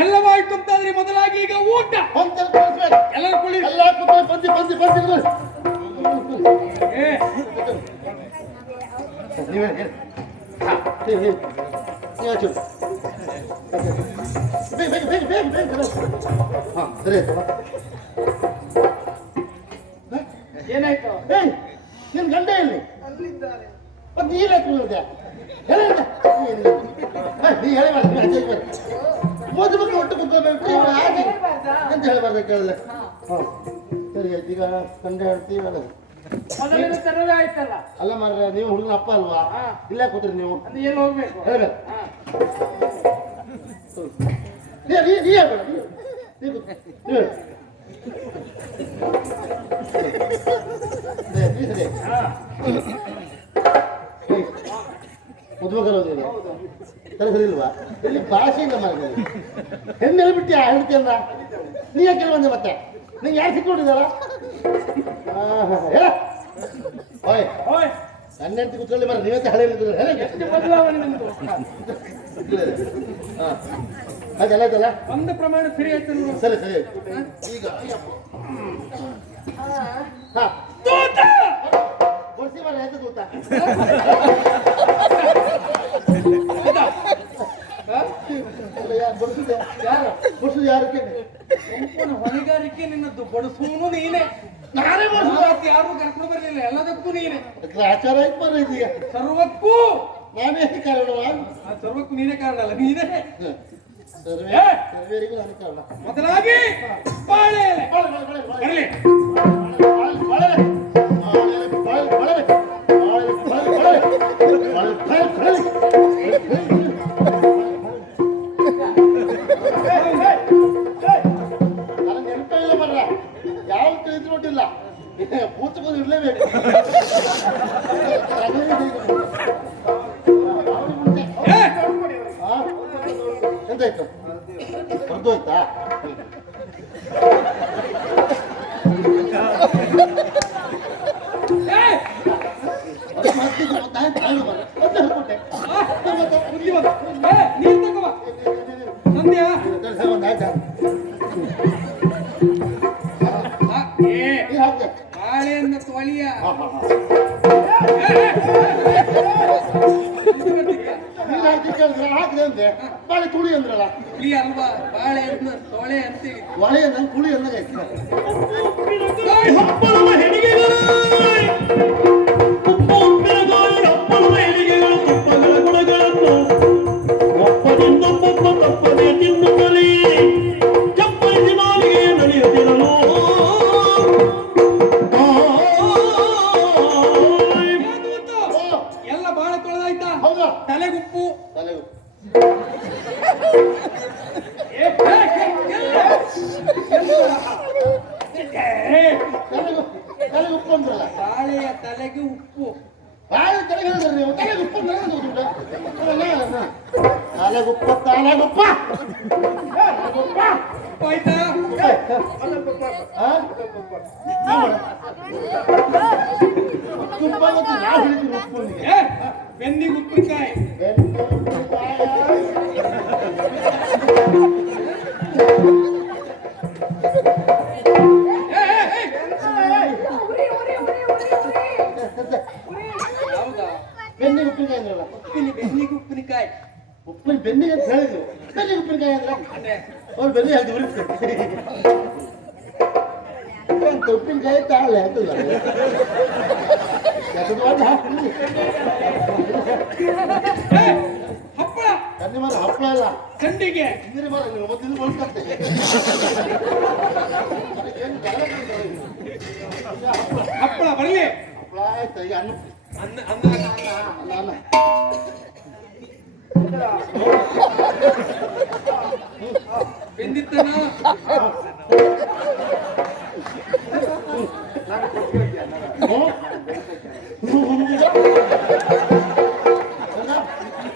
ಎಲ್ಲವಾಯ್ತು ಅಂತಾದ್ರೆ ಮೊದಲಾಗಿ ಈಗ ಊಟ ಕುಳ್ಳಿ ಎಲ್ಲ ಹಚ್ಚು. ಬೇಗ ಬೇಗ ಬೇಗ ಬೇಗ ಬೇಗ ಬೇಗ. ಹಾ, ಸರಿ ನೀ ಹೇಳಿ ಮಾಡು, ನೀ ಅಜ್ಜಿ ಮಾಡು. ಓದಿ ಮಕ್ಕಳು ಒಟ್ಟು ಕುತ್ಕೋಬೇಕು ಹಾಗೆ. ಅಂತ ಹೇಳ್ಬಾರ್ದು ಕೇಳಲ್ಲ ಹಾ. ಸರಿ ಆಯ್ತು. ಈಗ ಗಂಡ ಹೇಳ್ತೀವಿ ಅಲ್ಲ ಆಯ್ತಲ್ಲ? ಅಲ್ಲ ಮಾರ್ರೆ ನೀವು ಹುಡುಗನ ಅಪ್ಪ ಅಲ್ವಾ? ಇಲ್ಲೇ ಕೂತ್ರಿ ನೀವು. ಹೋಗ್ಬೇಕು? ಹೇಳ್ಬೇಕು. ನೀ ನೀ ನೀ ಹೇಳ್ಬೇಡ ಸರಿ, ನೀ ಸರಿ. ಹಾ. ಕರೋದಿಲ್ಲ ಸರಿ ಸರಿ ಇಲ್ವಾ ಇಲ್ಲಿ ಭಾಷೆ ಇಲ್ಲ ಮಾರ್ರೆ ಹೆಣ್ಣು ಹೇಳ್ಬಿಟ್ಟಿ ಹೇಳ್ತೀಯಲ್ಲ ನೀ ಯಾಕೆ ಬಂದೆ ಮತ್ತೆ? ನಿಂಗೆ ಯಾರು ಸಿಕ್ಕೊಂಡಿದ್ದಾರ? ಹೇಳ. ಓಯ್. ಓಯ್. ನನ್ನ ಹೆಂಡತಿ ಕೂತ್ಕೊಳ್ಳಿ ಮಾರ್ರೆ ನೀವೇ ಹಳೆ ಆಯ್ತಲ್ಲ ಆಯ್ತಲ್ಲ? ಒಂದು ಪ್ರಮಾಣ ಫ್ರೀ ಆಯ್ತು. ಸರಿ ಸರಿ. ಈಗ ಹಾ. ತೂತ! ಕೊಡ್ಸಿ ಮಾರ ಆಯ್ತು ಗೊತ್ತಾ ಯಾರು? ಸಂಪೂರ್ಣ ಹೊಣೆಗಾರಿಕೆ ನಿನ್ನದ್ದು. ಬಡಿಸೋನು ನೀನೆ. ನಾನೇ ಬಡಿಸಿದ ಯಾರು ಕರ್ಕೊಂಡು ಬರಲಿಲ್ಲ. ಎಲ್ಲದಕ್ಕೂ ನೀನೆ. ಆಚಾರ ಆಯ್ತು ಮಾರ ಇದೀಗ ಸರ್ವಕ್ಕೂ. ನಾನೇ ಕಾರಣವಾ? ಆ ಸರ್ವಕ್ಕೂ ನೀನೇ ಕಾರಣ ಅಲ್ಲ ನೀನೇ! ಸರ್ವೇರಿಗೂ ಕಾರಣ. ಮೊದಲಾಗಿ ಬಾಳೆ. ಬರಲಿ. ಬಾಳೆ, ಬೆನ್ನಿಗೆ ಉಪ್ಪಿನಕಾಯಿ. ನೀವು? ಹಪ್ಪಳ ಬರಲಿ ಹಪ್ಳ ಆಯ್ತು ಈಗ ಅನ್ನ ಅನ್ನ ಅನ್ನ ಅನ್ನ ಅನ್ನ ಬೆಂದಿತ್ತನ ಹ್ಞೂ? ಹ್ಞೂ,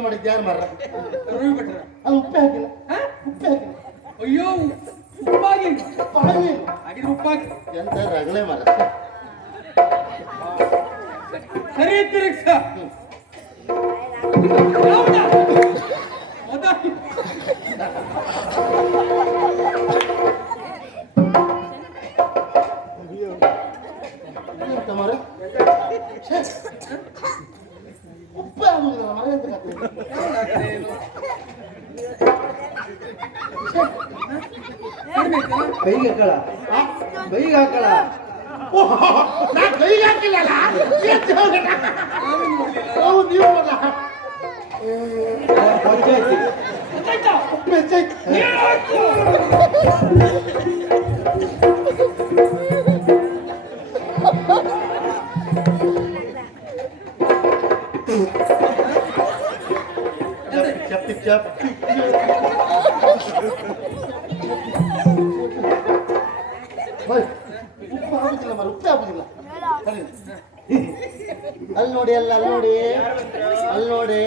ಮಾಡಿದ್ದು ಯಾರು ಮಾರ ಅದು ಉಪ್ಪೆ ಹಾಕಿಲ್ಲ. ಕೈಗೆ ಹಾಕಳ ನಾ ಕೈಗೆ. ಹೌದು, ನೀವು. ಪಂಚಾಯತಿ ಗೊತ್ತಾಯ್ತಾ? ಉಪ್ಪು ಆಗುದಿಲ್ಲ ಮರ ಉಪ್ಪು ಆಗುದಿಲ್ಲ ಅಲ್ಲಿ ನೋಡಿ ಅಲ್ಲ ಅಲ್ಲಿ ನೋಡಿ ಅಲ್ಲಿ ನೋಡಿ.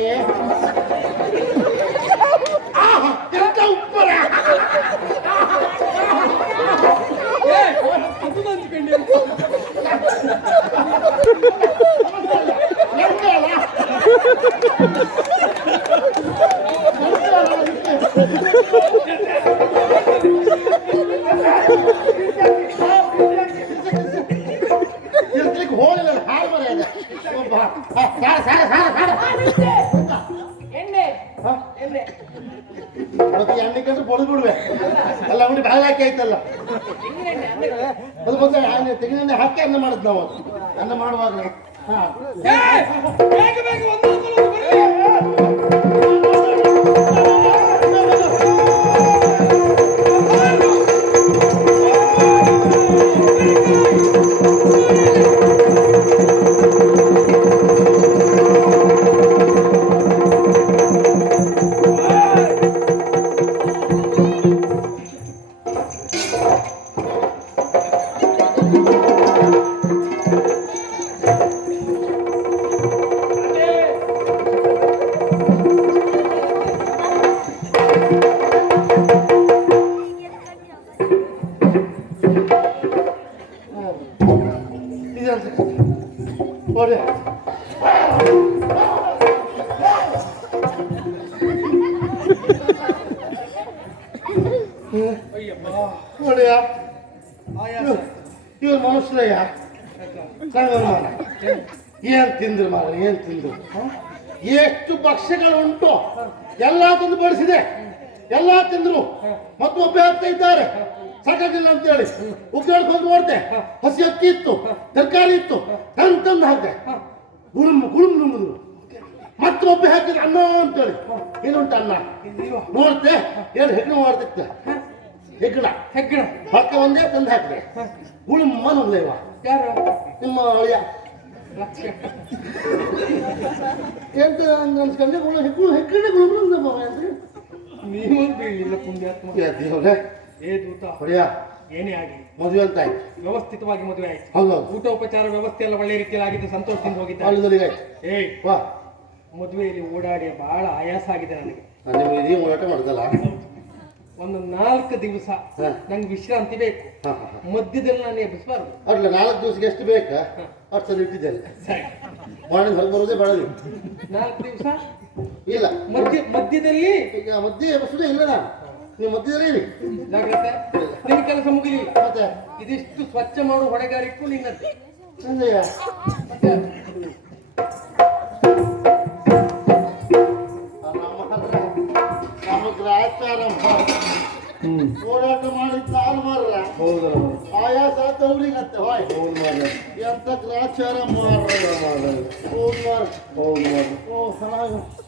ಅಂದ್ರೆ ಅದು ಆ ತೆಂಗಿನೆಣ್ಣೆ ಹಾಕಿ ಅನ್ನ ಮಾಡುದು ನಾವು. ಅನ್ನ ಮಾಡುವಾಗ ಹಾಕ್ತಾ ಇದ್ದಾರೆ. ಸಾಕಾಗಿಲ್ಲ ಅಂತೇಳಿ. ಉಗ್ರಾಡಕ್ಕೆ ಹೋಗಿ ನೋಡ್ದೆ ಹಸಿ ಅಕ್ಕಿ ಇತ್ತು ತರಕಾರಿ ಇತ್ತು ತಂದು ತಂದು ಹಾಕಿದೆ. ಗುಳುಮ್ ಗುಳುಮ್ ನುಂಗಿದ್ರು. ಮತ್ತೆ ಒಬ್ಬ ಹಾಕಿದ್ರೆ ಅನ್ನ ಅಂತೇಳಿ. ಏನುಂಟ ಅನ್ನ ನೋಡ್ತೆ ಏನು ಹೆಗ್ಣ ಮಾಡ್ತಿದ್ದೆ ಹೆಗ್ಣ. ಹೆಗ್ಣ. ಪಕ್ಕ ಒಂದೇ ತಂದು ಹಾಕಿದೆ. ಗುಳುಮ್ಮ ನುಂಗ್ಲೇವ ಯಾರು? ನಿಮ್ಮ ಅಳಿಯ. ಎಂತ ಅನ್ಸ್ಕೊಂಡೆ ಹೆಗ್ಣ ಹೆಗ್ಗಡೆ ಗುಳುಮ್ ನೀವು ಬೀಳಿಲ್ಲ ಪುಣ್ಯಾತ್ಮ ದೇವ್ರೆ ಏ ದೂತ ಹೊಡಿಯ. ಏನೇ ಆಗಲಿ ಮದುವೆ ಅಂತ ಆಯ್ತು. ವ್ಯವಸ್ಥಿತವಾಗಿ ಮದುವೆ ಆಯ್ತು. ಹೌದೌದು ಊಟ ಉಪಚಾರ ವ್ಯವಸ್ಥೆ ಎಲ್ಲ ಒಳ್ಳೆ ರೀತಿಯಲ್ಲಿ ಆಗಿದ್ದು ಸಂತೋಷದಿಂದ ಆಯ್ತು ಏಯ್ ವಾ. ಮದುವೆಯಲ್ಲಿ ಓಡಾಡಿ ಬಹಳ ಆಯಾಸ ಆಗಿದೆ ನನಗೆ. ಇಡೀ ಓಡಾಟ ಮಾಡುದಲ್ಲ? ಒಂದು ನಾಲ್ಕು ದಿವಸ. ನಂಗೆ ವಿಶ್ರಾಂತಿ ಬೇಕು. ಮಧ್ಯದಲ್ಲಿ ನಾನು ಎಬ್ಬಿಸಬಾರ್ದು. ಅಲ್ಲ ನಾಲ್ಕು ದಿವಸಕ್ಕೆ ಎಷ್ಟು ಬೇಕಾ? ಅಷ್ಟು ಇಟ್ಟಿದ್ದೇನೆ. ಮಾರ್ನಿಂಗ್ ಹೊರಗೆ ಬರೋದೇ ಬೇಡ ನಾಲ್ಕು ದಿವಸ ಇಲ್ಲ. ಮಧ್ಯ ಮಧ್ಯದಲ್ಲಿ? ಈಗ ಮಧ್ಯೆ ಇಲ್ಲ ನಾನು. ನೀವು ಮಧ್ಯದಲ್ಲಿ ಇರಿ. ಡಾಕ್ಟರ್ ನಿನ್ನ ಕೆಲಸ ಮುಗಿಲಿಲ್ಲ. ಮತ್ತೆ? ಇದಿಷ್ಟು ಸ್ವಚ್ಛ ಮಾಡು ಹೊಣೆಗಾರಿಕೆ ನಿನ್ನದು. ಸಂಜಯ. ಹೋರಾಟ ಮಾಡಿ ತಾನು ಮಾರಲ್ಲ ಹೌದು. ಆಯಾಸ ಹೋಯ್. ಹೌದು. ಮಾರ್ರೆ ಎಂತ ಗ್ರಾಚಾರ ಮಾರ ಹೋಗ್ ಮಾರ ಹೌದು ಮಾರ್ರೆ. ಓ ಚೆನ್ನಾಗಿ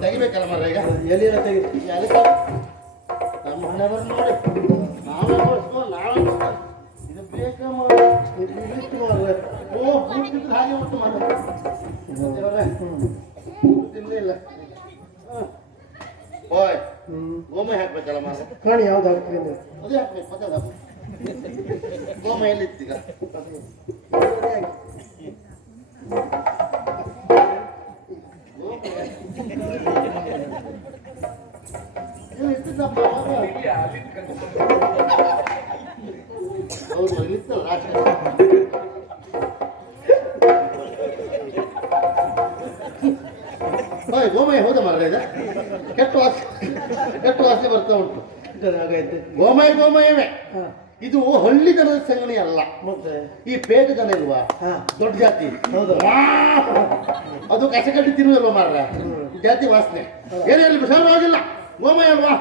ತೆಗಿಬೇಕಲ್ಲ ಮಾರ ಈಗ ಎಲ್ಲಿ ತೆಗಿ ಅದಕ್ಕೆ ನಮ್ಮ ಹಣೆ ಬರ್ ನೋಡಿ ನಾವೇ ಕೊಡ್ಸ್ಕೊ ನಾವೇ ಇದು ಬೇಕಾ ಓ ಹಾಗೆ ಉಂಟು ತಿಂದೇ ಇಲ್ಲ. ಓಯ್ ಗೋಮಯ ಹಾಕ್ಬೇಕಲ್ಲ ಮಾರ ಕಾಣಿ ಯಾವ್ದು ಹಾಕ್ತೀನಿ ಅದೇ ಹಾಕ್ಬೇಕು ಮತ್ತೆ ಗೋಮಯ ಎಲ್ಲಿತ್ತೀಗ. ಹೌದು ಓಯ್ ಗೋಮಯ ಹೌದಾ ಮಾರ್ರೆ ಇದು ಕೆಟ್ಟ ವಾಸನೆ ಕೆಟ್ಟ ವಾಸನೆ ಬರ್ತಾ ಉಂಟು. ಗೋಮಯ ಗೋಮಯವೇ. ಹಾ. ಇದು ಹಳ್ಳಿದನದ ಸಂಗಣಿ ಅಲ್ಲ. ಮತ್ತೆ? ಈ ಪೇಟ ದನ ಇಲ್ವಾ ದೊಡ್ಡ ಜಾತಿ. ಹೌದು. ಅದು ಕಸ ಕಟ್ಟಿ ಮಾರ್ರ? ಹ್ಮ್. ಜಾತಿ ವಾಸನೆ. ಏನೇ ಇರಲಿ ಆಗಿಲ್ಲ ಗೋಮಯ ಅಲ್ವಾ?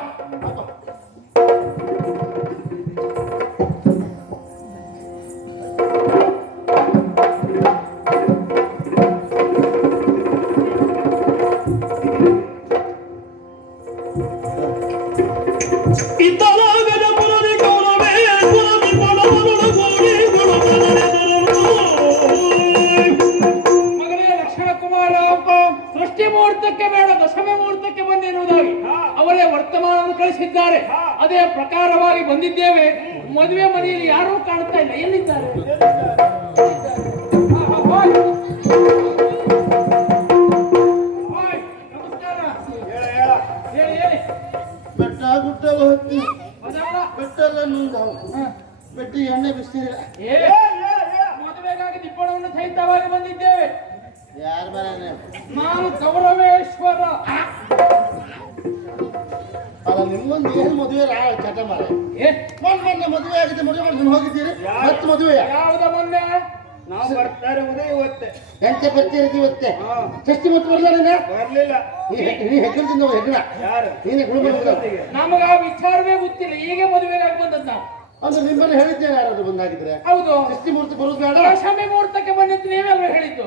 ನಮಗ ಆ ವಿಚಾರವೇ ಗೊತ್ತಿಲ್ಲ. ಈಗ ಮದುವೆಗಾಗಿ ಬಂದಂತ ನಾವು. ಅಂದ್ರೆ ನಿಮ್ಮಲ್ಲಿ ಹೇಳಿದ್ದೇನೆ ಯಾರಾದ್ರೂ ಬಂದಾಗಿದ್ರೆ? ಹೌದು. ಕೃಷ್ಣ ಮೂರ್ತಿ ಬರೋದು ಬೇಡ. ದಶಮಿ ಮುಹೂರ್ತಕ್ಕೆ ಬಂದಿದ್ದು ನೀವೆಲ್ಲ ಹೇಳಿದ್ದು?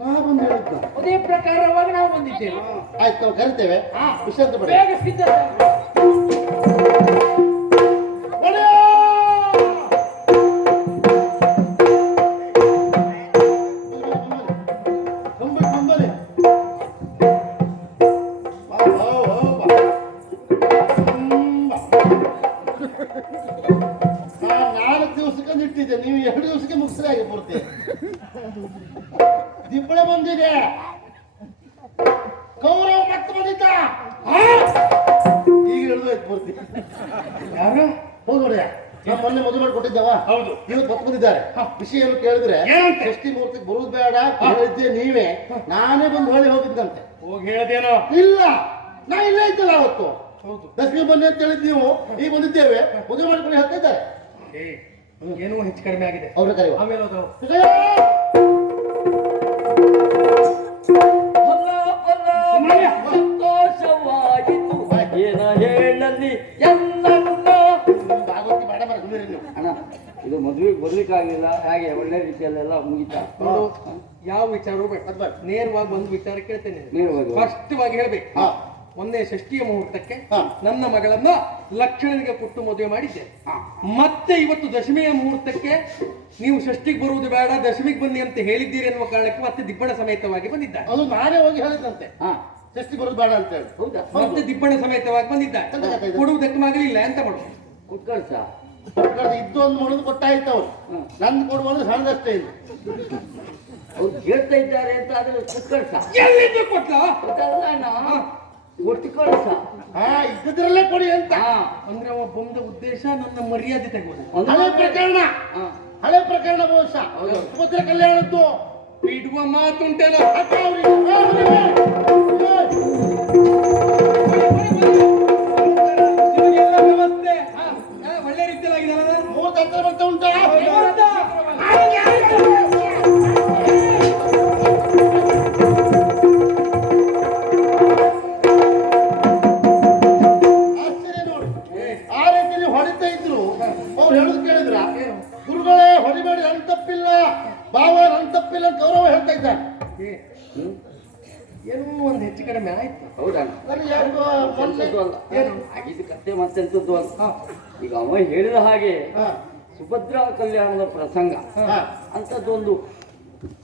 ನಾ ಬಂದು ಹೇಳಿದ್ನ? ಅದೇ ಪ್ರಕಾರವಾಗಿ ನಾವು ಬಂದಿದ್ದೇವೆ. ಆಯ್ತು ನಾವು ಕರಿತೇವೆ. ವಿಶ್ರಾಂತಿ ಪಡಿ. ಬೇಗ ಸಿದ್ಧತೆ ಎರಡು ಮುಗಿಸಲಾಗಿ ಪೂರ್ತಿ. ದಿಬ್ಬಳ ಬಂದಿದೆ. ಕೌರವ ಮತ್ತೆ ಬಂದಿದ್ದ? ಈಗ ಹಿಡಿದು ಪೂರ್ತಿ. ಯಾರು? ಹೌದು ನೋಡ್ಯ ನಾವು ಮೊನ್ನೆ ಮದುವೆ ಮಾಡಿ ಕೊಟ್ಟಿದ್ದಾವ. ಹೌದು. ಇವತ್ತು ಬತ್ ಬಂದಿದ್ದಾರೆ. ವಿಷಯ ಏನು ಕೇಳಿದ್ರೆ ಮೂರ್ತಿ ಷಷ್ಠಿ ಮುಹೂರ್ತಕ್ಕೆ ಬರುದು ಬೇಡ ಹೇಳಿದ್ದೆ ನೀವೇ. ನಾನೇ ಬಂದು ಹೇಳಿ ಹೋಗಿದ್ದಂತೆ. ಹೋಗಿ ಹೇಳದೇನೋ? ಇಲ್ಲ. ನಾ ಇಲ್ಲೇ ಇದ್ದಲ್ಲ ಅವತ್ತು. ದಶಮಿ ಬನ್ನಿ ಅಂತ ಹೇಳಿದ್ ನೀವು. ಈಗ ಬಂದಿದ್ದೇವೆ. ಮದುವೆ ಮಾಡ್ಕೊಂಡು ಹೇಳ್ತಾ ಇದ್ದಾರೆ. ಏನೋ ಹೆಚ್ಚು ಕಡಿಮೆ ಆಗಿದೆ. ಅವ್ರ ಕರೆಯುವ ಆಮೇಲೆ ಅದು ಫಲ ಫಲ ಸಂತೋಷವಾಯಿತು ಏನ ಹೇಳಲಿ? ಎನ್ನನ್ನ ಭಾಗವತಿ ಬೇಡ ಬರ ಸುಮ್ಮನೆ ನೀವು. ಅಣ್ಣ ಇದು ಮದುವೆಗೆ ಬರ್ಲಿಕ್ಕಾಗಿಲ್ಲ. ಹಾಗೆ? ಒಳ್ಳೆ ರೀತಿಯಲ್ಲೆಲ್ಲ ಮುಗಿತಾ? ಮುಗಿತ ಯಾವ ವಿಚಾರವೂ ಬೇಡ. ಅದ್ ಬೇಡ. ನೇರವಾಗಿ ಒಂದು ವಿಚಾರ ಕೇಳ್ತೇನೆ. ನೇರವಾಗಿ. ಸ್ಪಷ್ಟವಾಗಿ ಹೇಳ್ಬೇಕು. ಹಾ. ಒಂದೇ ಷಷ್ಠಿಯ ಮುಹೂರ್ತಕ್ಕೆ ಹಾ. ನನ್ನ ಮಗಳನ್ನ ಲಕ್ಷಣನಿಗೆ ಕೊಟ್ಟು ಮದುವೆ ಮಾಡಿದ್ದೆ. ಮತ್ತೆ ಇವತ್ತು ದಶಮಿಯ ಮುಹೂರ್ತಕ್ಕೆ ನೀವು ಷಷ್ಟಿಗೆ ಬರುವುದು ಬೇಡ ದಶಮಿಗೆ ಬನ್ನಿ ಅಂತ ಹೇಳಿದ್ದೀರಿ ಎನ್ನುವ ಕಾರಣಕ್ಕೆ ಮತ್ತೆ ದಿಬ್ಬಣ ಸಮೇತವಾಗಿ ಬಂದಿದ್ದಾರೆ. ಅದು ನಾನೇ ಹೋಗಿ ಹೇಳಿದಂತೆ. ಷಷ್ಟಿ ಷಷ್ಠಿ ಬರೋದು ಬೇಡ ಅಂತ ಹೇಳಿ. ಹೌದಾ? ಮತ್ತೆ ದಿಬ್ಬಣ ಸಮೇತವಾಗಿ ಇದು? ಕೊಡುವುದಕ್ಕೆ ಆಗಲಿಲ್ಲ ಎಂತ ಮಾಡುದು? ಕುತ್ಕೊಳ್ಸ ಇದ್ದು ಒಂದು ಮಾಡೋದು ಕೊಟ್ಟಾಯ್ತು ಅವ್ರು. ಹ್ಮ್. ನಂದು ಕೊಡುವುದು ಸಣ್ಣದಷ್ಟೇ ಇಲ್ಲ ಅವ್ರು ಕೇಳ್ತಾ ಇದ್ದಾರೆ ಅಂತ ಆದ್ರೆ ಕುತ್ಕೊಳ್ಸ ಎಲ್ಲಿದ್ದು ಕೊಟ್ಟ ಒಟ್ಟು ಕಳ್ಸ. ಆ ಇದ್ದದ್ರಲ್ಲೇ ಕೊಡಿ ಅಂತ. ಅಂದ್ರೆ ಅವ ಬಂದ ಉದ್ದೇಶ ನನ್ನ ಮರ್ಯಾದೆ ತೆಗೋದು ಹಳೆ ಪ್ರಕರಣ. ಹಳೆ ಪ್ರಕರಣ ಬಹುಶಃ. ಸುಭದ್ರ ಕಲ್ಯಾಣದ್ದು. ಬಿಡುವ ಮಾತುಂಟೆಲ್ಲ. ಅಕ್ಕ ಒಳ್ಳೆ ರೀತಿಯಲ್ಲಿ ಏ, ಮೂವತ್ತು ಹತ್ರ ಬರ್ತಾ ಉಂಟಾ ಏ, ಏನೋ ಒಂದು ಹೆಚ್ಚು ಕಡಿಮೆ ಆಯ್ತು. ಹೌದಣ್ಣ ಆಗಿದ್ದು ಕತೆ ಮತ್ತೆಂತದ್ದು ಅಲ್ಲ. ಈಗ ಅವ ಹೇಳಿದ ಹಾಗೆ ಸುಭದ್ರಾ ಕಲ್ಯಾಣದ ಪ್ರಸಂಗ. ಅಂಥದ್ದೊಂದು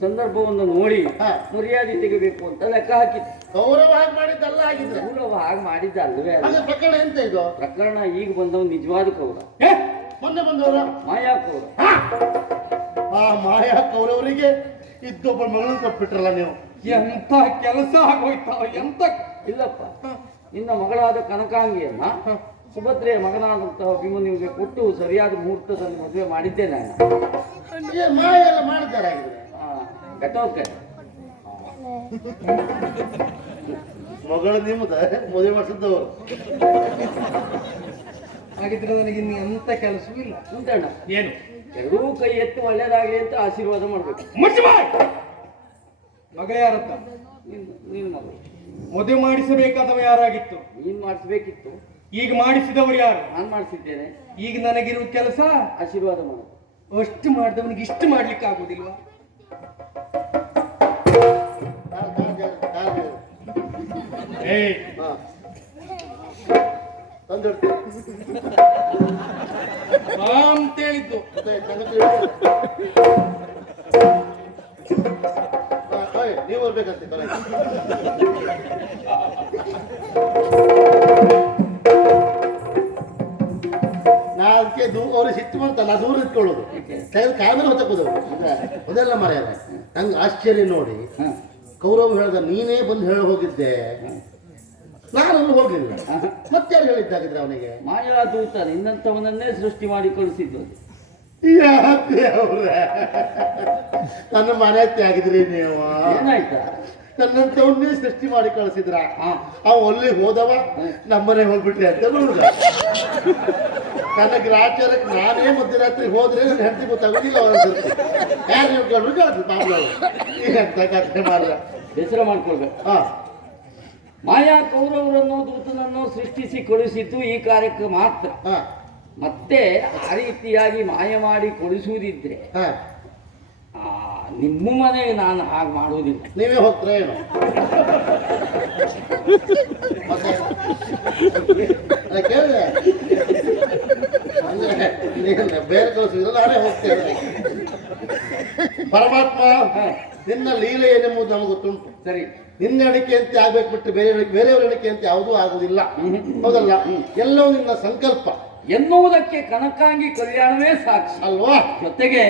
ಸಂದರ್ಭವನ್ನು ನೋಡಿ. ಮರ್ಯಾದೆ ತೆಗಿಬೇಕು ಅಂತ ಲೆಕ್ಕ ಹಾಕಿತ್ತು ಗೌರವ ಹಾಗೆ ಮಾಡಿದ್ದಲ್ಲ ಆಗಿದ್ರೆ ಗೌರವ ಹಾಗೆ ಮಾಡಿದ್ದ ಅಲ್ವೇ ಅಲ್ಲ? ಪ್ರಕರಣ ಎಂತ ಇದು? ಪ್ರಕರಣ ಈಗ ಬಂದವ ನಿಜವಾದ ಕೌರ ಮೊನ್ನೆ ಬಂದವರ? ಮಾಯಾ ಕೌರ ಆ ಮಾಯಾ ಕೌರವರಿಗೆ ಇದ್ದೊಬ್ಬ ಮಗಳನ್ನು ಕೊಟ್ಬಿಟ್ರಲ್ಲ ನೀವು? ಎಂತ ಕೆಲಸ ಆಗೋಯ್ತಾವ ಎಂತ ಇಲ್ಲಪ್ಪ. ನಿನ್ನ ಮಗಳಾದ ಕನಕಾಂಗಿಯನ್ನ ಸುಭದ್ರೆಯ ಮಗನಾದಂತಹ ಅಭಿಮನ್ಯುವಿಗೆ ಕೊಟ್ಟು ಸರಿಯಾದ ಮುಹೂರ್ತದಲ್ಲಿ ಮದುವೆ ಮಾಡಿದ್ದೆ ನಾನು. ಏ ಮಾಯ ಎಲ್ಲ ಮಾಡಿದ್ದಾರೆ ಆಗಿದ್ರೆ ಮಗಳ ಮಗಳು ನಿಮ್ಮದ ಮದುವೆ ಮಾಡಿಸಿದ್ದು ಹಾಗಿದ್ರೆ ನನಗೆ ಇನ್ನು ಎಂತ ಕೆಲಸವೂ ಇಲ್ಲ. ಉಂಟಣ್ಣ ಏನು? ಎರಡೂ ಕೈ ಎತ್ತು ಒಳ್ಳೇದಾಗಲಿ ಅಂತ ಆಶೀರ್ವಾದ ಮಾಡ್ಬೇಕು. ಮಗಳ ಮಗ ಯಾರತ್ತ? ನೀನು ಮಗಳು ಮದುವೆ ಮಾಡಿಸಬೇಕಾದವ ಯಾರಾಗಿತ್ತು? ನೀನ್ ಮಾಡಿಸ್ಬೇಕಿತ್ತು. ಈಗ ಮಾಡಿಸಿದವರು ಯಾರು? ನಾನು ಮಾಡಿಸಿದ್ದೇನೆ. ಈಗ ನನಗಿರುವ ಕೆಲಸ? ಆಶೀರ್ವಾದ ಮಾಡು. ಅಷ್ಟು ಮಾಡಿದವನಿಗೆ ಇಷ್ಟು ಮಾಡ್ಲಿಕ್ಕೆ ಆಗುದಿಲ್ವಾ ಏಯ್! ಹಾ. ತಂದಿಡ್ತೀನಿ ಬಾ ಅಂತೇಳಿದ್ದು ನೀವು ಬರ್ಬೇಕಂತೆ ಬರ ನಾ ಅದಕ್ಕೆ ದೂ ಅವ್ರಿಗೆ ಸಿಟ್ಟು ನಾ ದೂರ ಇಟ್ಕೊಳ್ಳೋದು ಕೈಯಲ್ಲಿ ಕ್ಯಾಮೆರಾ ಹೊತ್ತಕೋದು ಅದೆಲ್ಲ ಮರೆಯಲ್ಲ. ನಂಗೆ ಆಶ್ಚರ್ಯ ನೋಡಿ ಕೌರವ್ ಹೇಳ್ದ ನೀನೇ ಬಂದು ಹೇಳಿ ಹೋಗಿದ್ದೆ. ನಾನು ಹೋಗಲಿಲ್ಲ. ಮತ್ತೆ ಯಾರು ಹೇಳಿದ್ದಾಗಿದ್ರೆ ಅವನಿಗೆ? ಮಾಯಾ ದೂತ ನಿನ್ನಂಥವನನ್ನೇ ಸೃಷ್ಟಿ ಮಾಡಿ ಕಳಿಸಿದ್ದು ನನ್ನ ಮನೆ ತ್ಯಾಗಿದ್ರಿ ನೀವು. ಏನಾಯ್ತಾ? ನನ್ನಂತವನ್ನೇ ಸೃಷ್ಟಿ ಮಾಡಿ ಕಳಿಸಿದ್ರ. ಅವ ಅಲ್ಲಿ ಹೋದವ ನಮ್ಮನೆ ಹೋಗ್ಬಿಟ್ರಿ ಅಂತ ನೋಡುದ. ನನ್ನ ಗ್ರಾಚಾರಕ್ಕೆ ನಾನೇ ಮಧ್ಯರಾತ್ರಿ ಹೋದ್ರೆ ನನ್ನ ಹೆಂಡತಿ ಗೊತ್ತಾಗೋದಿಲ್ಲ ಅವ್ರ ಯಾರು ನೀವು ಕೇಳಿದ್ರು ಮಾಮೂಲು ಎಂತ ಕಥೆ ಮಾಡಲ್ಲ ಹೆಸರು ಮಾಡ್ಕೊಳ್ಬೇಕು. ಹಾ. ಮಾಯಾ ಕೌರವರನ್ನು ದೂತನನ್ನು ಸೃಷ್ಟಿಸಿ ಕಳುಹಿಸಿದ್ದು ಈ ಕಾರ್ಯಕ್ಕೆ ಮಾತ್ರ. ಮತ್ತೆ ಆ ರೀತಿಯಾಗಿ ಮಾಯ ಮಾಡಿ ಆ, ನಿಮ್ಮ ಮನೆಗೆ ನಾನು ಹಾಗೆ ಮಾಡುವುದಿಲ್ಲ ನೀವೇ ಹೋಗ್ತಾರೆ ಬೇರೆ ಕಳಿಸಿದ್ರೆ ನಾನೇ ಹೋಗ್ತೇನೆ. ಪರಮಾತ್ಮ ನಿನ್ನ ಲೀಲೆ ಏನೆಂಬುದು ನಮಗೆ ಗೊತ್ತುಂಟು. ಸರಿ. ನಿನ್ನ ಎಣಿಕೆ ಅಂತ ಆಗ್ಬೇಕು ಬಿಟ್ಟು ಬೇರೆ ಬೇರೆಯವ್ರ ಎಣಿಕೆ ಅಂತ ಯಾವುದೂ ಆಗುದಿಲ್ಲ. ಹೌದಲ್ಲ? ಎಲ್ಲವೂ ನಿನ್ನ ಸಂಕಲ್ಪ. ಎನ್ನುವುದಕ್ಕೆ ಕನಕಾಂಗಿ ಕಲ್ಯಾಣವೇ ಸಾಕ್ಷಿ. ಅಲ್ವಾ? ಜೊತೆಗೆ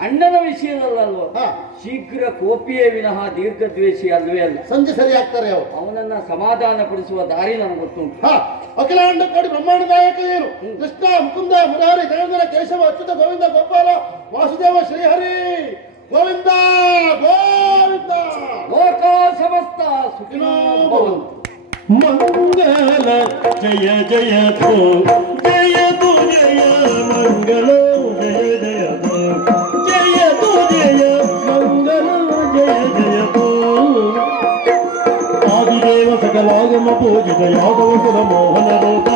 ಅಣ್ಣನ ವಿಷಯದಲ್ಲಲ್ವ. ಶೀಘ್ರ ಕೋಪಿಯೇ ವಿನಃ ದೀರ್ಘ ದ್ವೇಷಿ ಅಲ್ವೇ ಅಲ್ಲ? ಸಂಜೆ ಸರಿ ಆಗ್ತಾರೆ ಅವರು. ಅವನನ್ನ ಸಮಾಧಾನ ಪಡಿಸುವ ದಾರಿ ನನಗೆ ಗೊತ್ತುಂಟು. ಹಾ. ಅಖಿಲಾಂಡ ಕೋಡಿ ಬ್ರಹ್ಮಾಂಡ ನಾಯಕ ಏನು? ಕೃಷ್ಣ ಮುಕುಂದ ಮುರಾರಿ ಕೇಶವ ಅಚ್ಯುತ ಗೋವಿಂದ ಗೋಪಾಲ ವಾಸುದೇವ ಶ್ರೀಹರಿ గోవింద గోవింద. లోక సమస్త సుఖినో భవంతు. మంగళ జయ జయ జయ జయ మంగళ పూజిత యాదవ కుల మోహన రూప